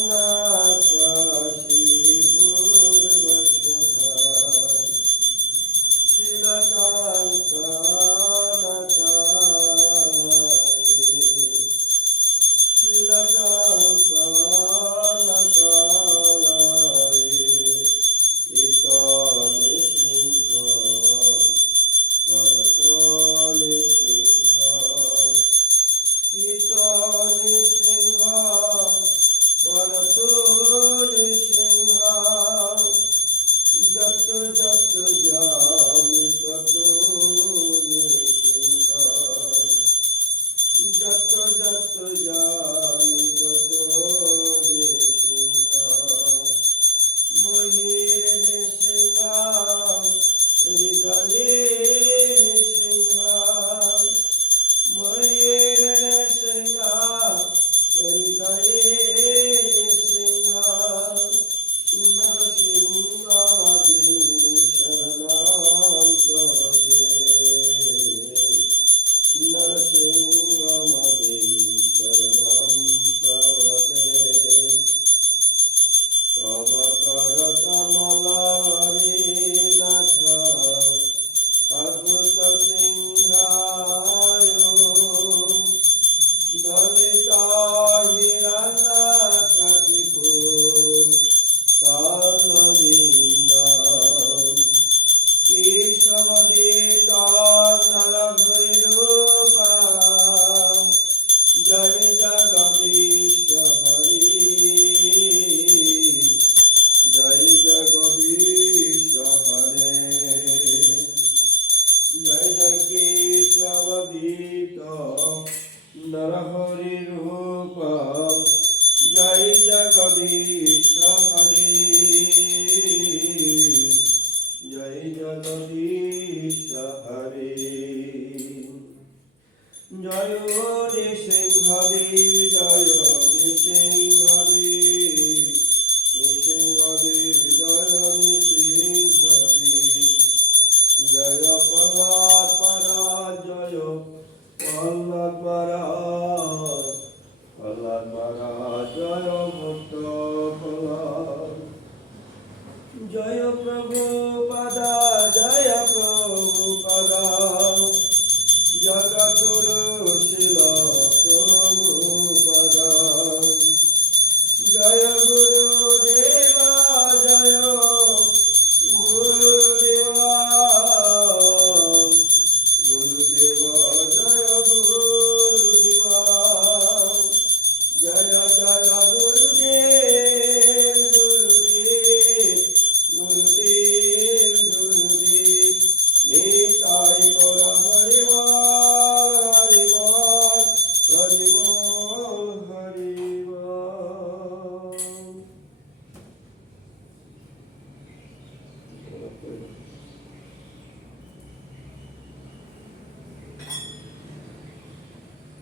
Allah অবতর কমলা নরহরি রূপ জয় জগদীশ হরি। জয় জগদীশ হরি। জয় নৃসিংহদেব জয় নৃসিংহদেব জয় প্রভু পদা জয় প্রভু পদা জগৎগুরু শিলা